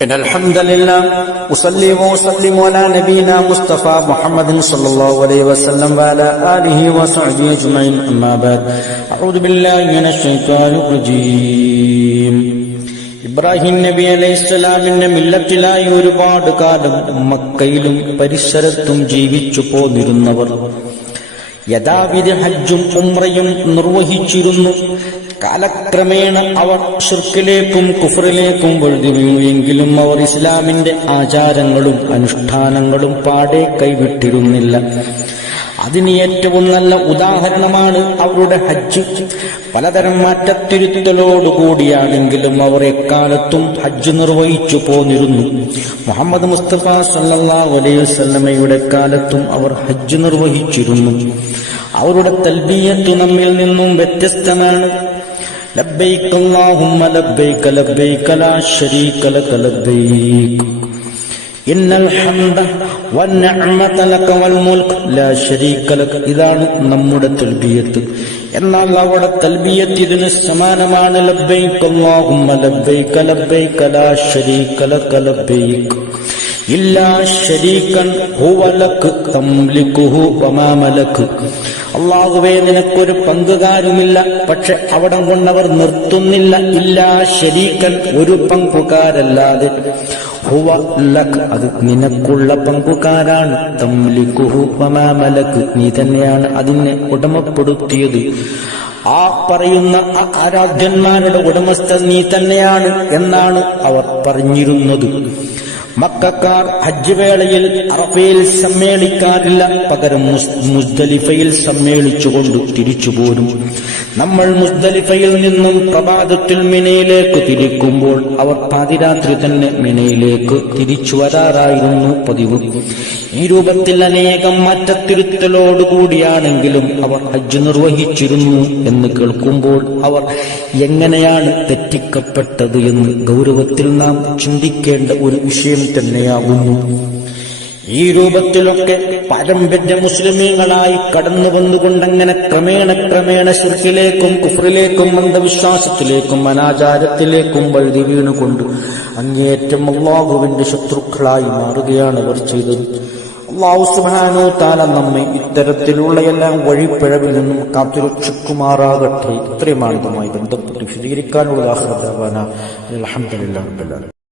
إن الحمد لله أصلي وأسلم على نبينا مصطفى محمد صلى الله عليه وسلم وعلى آله وصحبه أجمعين أما بعد أعوذ بالله من الشيطان الرجيم ഇബ്രാഹിം നബി അലൈഹിസ്സലാമിന്റെ മില്ലത്തിലായി ഒരുപാട് കാലം മക്കയിലും പരിസരത്തും ജീവിച്ചു പോന്നിരുന്നവർ യഥാവിധി ഹജ്ജും ഉംറയും നിർവഹിച്ചിരുന്നു കാലക്രമേണ അവർ ഷിർക്കിലേക്കും കുഫറിലേക്കും വഴുതി വീണു എങ്കിലും അവർ ഇസ്ലാമിന്റെ ആചാരങ്ങളും അനുഷ്ഠാനങ്ങളും പാടെ കൈവിട്ടിരുന്നില്ല. അതിന് ഏറ്റവും നല്ല ഉദാഹരണമാണ് അവരുടെ ഹജ്ജ്. പലതരം മാറ്റത്തിരുത്തലോടുകൂടിയാണെങ്കിലും അവർ എക്കാലത്തും ഹജ്ജ് നിർവഹിച്ചു പോന്നിരുന്നു. മുഹമ്മദ് മുസ്തഫ സല്ലല്ലാഹു അലൈഹി വസല്ലമയുടെ കാലത്തും അവർ ഹജ്ജ് നിർവഹിച്ചിരുന്നു. അവരുടെ തൽബിയത്ത് നമ്മിൽ നിന്നും വ്യത്യസ്തമാണ്. ലബ്ബൈക അല്ലാഹുമ്മ ലബ്ബൈക ലബ്ബൈക ലക ലബ്ബൈക. ഇന്നൽ ഹംദ വന്നഅമത ലക വൽ മുൽക് ലാ ശരീക ലക. ഇതാണ് നമ്മുടെ തൽബിയത്ത്. എന്നാൽ അവിടെ തൽബിയത്ത് ഇതിന് സമാനമാണ്. ലബ്ബൈക അല്ലാഹുമ്മ ലബ്ബൈക ലബ്ബൈക ലക ലബ്ബൈക. ഇല്ലാ ശരീകൻ ഹുവ ലക തംലികുഹു വമാ അള്ളാഹുവേ നിനക്കൊരു പങ്കുകാരുമില്ല. പക്ഷെ അവിടം കൊണ്ടവർ നിർത്തുന്നില്ല. ഇല്ലാ ശരീക്കൻ ഒരു പങ്കുകാരല്ലാതെ. ഹുവ ലക് അത് നിനക്കുള്ള പങ്കുകാരാണ്. തംലിക്കുഹു വമാമലക്ക് നീ തന്നെയാണ് അതിനെ ഉടമപ്പെടുത്തിയത്. ആ പറയുന്ന ആരാധ്യന്മാരുടെ ഉടമസ്ഥ നീ തന്നെയാണ് എന്നാണ് അവർ പറഞ്ഞിരുന്നത്. മക്കാർ ഹജ്ജ് വേളയിൽ അറഫയിൽ സമ്മേളിക്കാറില്ല. പകരം മുസ്ദലിഫയിൽ സമ്മേളിച്ചുകൊണ്ട് തിരിച്ചുപോരും. നമ്മൾ മുസ്ദലിഫയിൽ നിന്നും പ്രഭാതത്തിൽ മിനയിലേക്ക് തിരിക്കുമ്പോൾ അവർ പാതിരാത്രി തന്നെ മിനയിലേക്ക് തിരിച്ചു വരാറായിരുന്നു പതിവ്. ഈ രൂപത്തിൽ അനേകം മാറ്റത്തിരുത്തലോടുകൂടിയാണെങ്കിലും അവർ ഹജ്ജ് നിർവഹിച്ചിരുന്നു എന്ന് കേൾക്കുമ്പോൾ അവർ എങ്ങനെയാണ് തെറ്റിക്കപ്പെട്ടത് എന്ന് ഗൗരവത്തിൽ നാം ചിന്തിക്കേണ്ട ഒരു വിഷയം തന്നെയാകുന്നു ഈ രൂപത്തിലൊക്കെ പാരമ്പര്യ മുസ്ലിമീങ്ങളായി കടന്നു വന്നുകൊണ്ടങ്ങനെ ക്രമേണ ക്രമേണ ശുഖിലേക്കും കുഫറിലേക്കും അന്ധവിശ്വാസത്തിലേക്കും അനാചാരത്തിലേക്കും വഴുതി വീണുകൊണ്ട് അങ്ങേറ്റം അള്ളാഹുവിന്റെ ശത്രുക്കളായി മാറുകയാണ് അവർ ചെയ്തത്. അള്ളാഹു സുബാനോ താല നമ്മെ ഇത്തരത്തിലുള്ള എല്ലാം വഴിപ്പിഴവിൽ നിന്നും കാത്തുരക്ഷിക്കുമാറാകട്ടെ. ഇത്രയുമാണ് ഇതുമായി ബന്ധപ്പെട്ട് വിശദീകരിക്കാനുള്ള അലഹമില്ല